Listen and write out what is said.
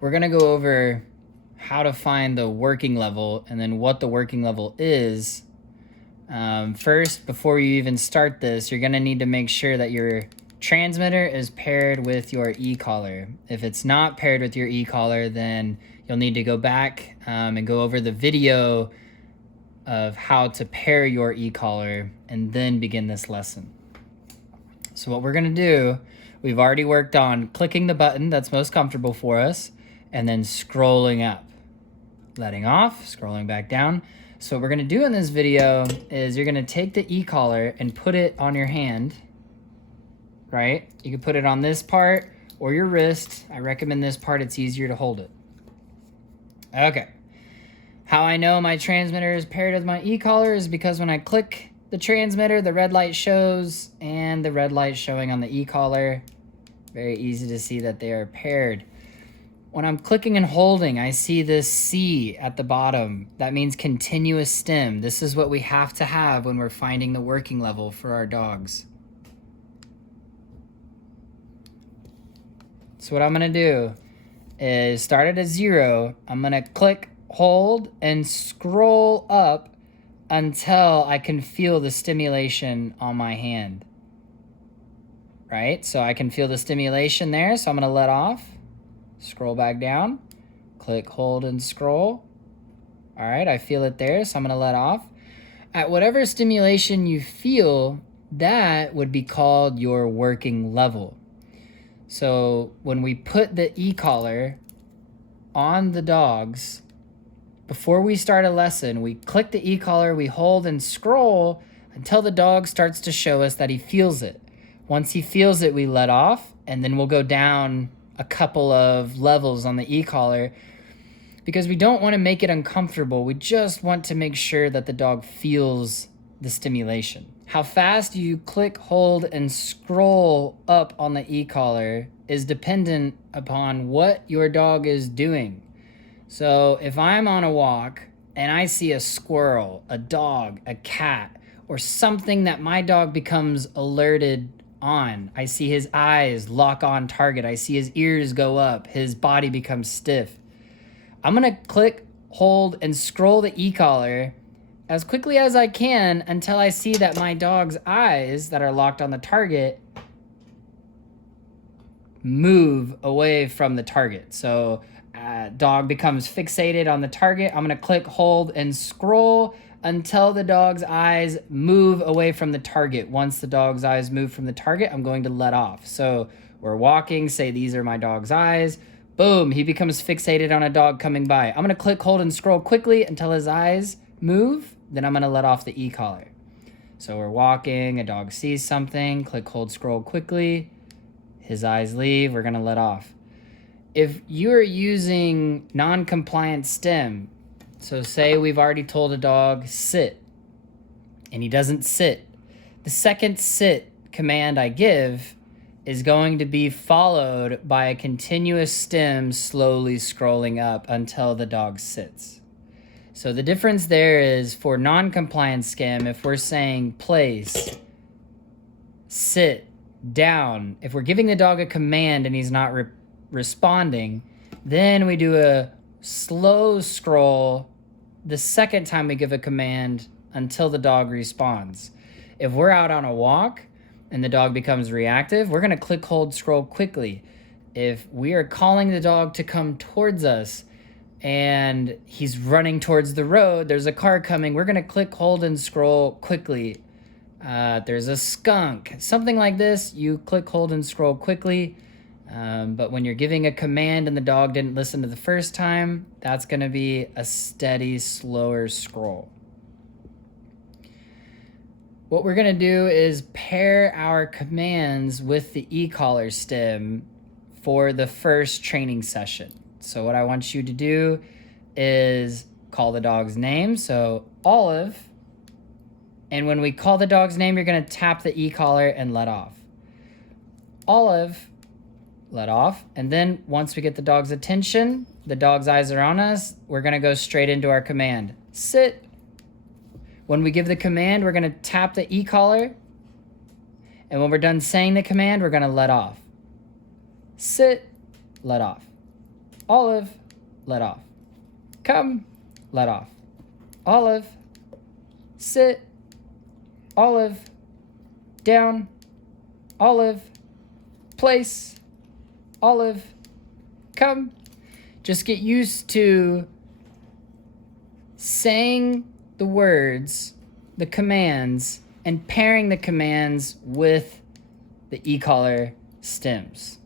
we're going to go over how to find the working level and then what the working level is. First, before you even start this, you're going to need to make sure that your transmitter is paired with your ECollar. If it's not paired with your ECollar, then you'll need to go back and go over the video of how to pair your ECollar and then begin this lesson. So what we're going to do, we've already worked on clicking the button that's most comfortable for us and then scrolling up, letting off, scrolling back down. So what we're going to do in this video is you're going to take the ECollar and put it on your hand, right? You can put it on this part or your wrist. I recommend this part. It's easier to hold it. Okay. How I know my transmitter is paired with my ECollar is because when I click the transmitter, the red light shows and the red light showing on the ECollar. Very easy to see that they are paired. When I'm clicking and holding, I see this C at the bottom. That means continuous stim. This is what we have to have when we're finding the working level for our dogs. So what I'm gonna do is start at a 0. I'm gonna click, hold, and scroll up until I can feel the stimulation on my hand. Right? So I can feel the stimulation there, so I'm gonna let off. Scroll back down, click, hold, and scroll. All right, I feel it there, so I'm gonna let off. At whatever stimulation you feel, that would be called your working level. So when we put the ECollar on the dogs, before we start a lesson, we click the ECollar, we hold and scroll until the dog starts to show us that he feels it. Once he feels it, we let off, and then we'll go down a couple of levels on the ECollar because we don't want to make it uncomfortable. We just want to make sure that the dog feels the stimulation. How fast you click, hold, and scroll up on the ECollar is dependent upon what your dog is doing. So if I'm on a walk and I see a squirrel, a dog, a cat, or something that my dog becomes alerted on, I see his eyes lock on target, I see his ears go up, his body becomes stiff, I'm gonna click, hold, and scroll the ECollar as quickly as I can until I see that my dog's eyes that are locked on the target move away from the target. So dog becomes fixated on the target. I'm gonna click, hold, and scroll until the dog's eyes move away from the target. Once the dog's eyes move from the target, I'm going to let off. So we're walking, say these are my dog's eyes. Boom, he becomes fixated on a dog coming by. I'm gonna click, hold, and scroll quickly until his eyes move. Then I'm gonna let off the ECollar. So we're walking, a dog sees something, click, hold, scroll quickly. His eyes leave, we're gonna let off. If you're using non-compliant stim, so say we've already told a dog sit and he doesn't sit, the second sit command I give is going to be followed by a continuous stim slowly scrolling up until the dog sits. So the difference there is for non-compliant stim, if we're saying place, sit, down, if we're giving the dog a command and he's not responding, then we do a slow scroll the second time we give a command until the dog responds. If we're out on a walk and the dog becomes reactive, we're gonna click, hold, scroll quickly. If we are calling the dog to come towards us and he's running towards the road, there's a car coming, we're gonna click, hold, and scroll quickly. There's a skunk, something like this, you click, hold, and scroll quickly. But when you're giving a command and the dog didn't listen to the first time, that's going to be a steady, slower scroll. What we're going to do is pair our commands with the ECollar stim for the first training session. So what I want you to do is call the dog's name. So Olive. And when we call the dog's name, you're going to tap the ECollar and let off. Olive. Let off, and then once we get the dog's attention, the dog's eyes are on us, we're gonna go straight into our command. Sit. When we give the command, we're gonna tap the ECollar, and when we're done saying the command, we're gonna let off. Sit, let off. Olive, let off. Come, let off. Olive, sit. Olive, down. Olive, place. Olive, come. Just get used to saying the words, the commands, and pairing the commands with the ECollar stems.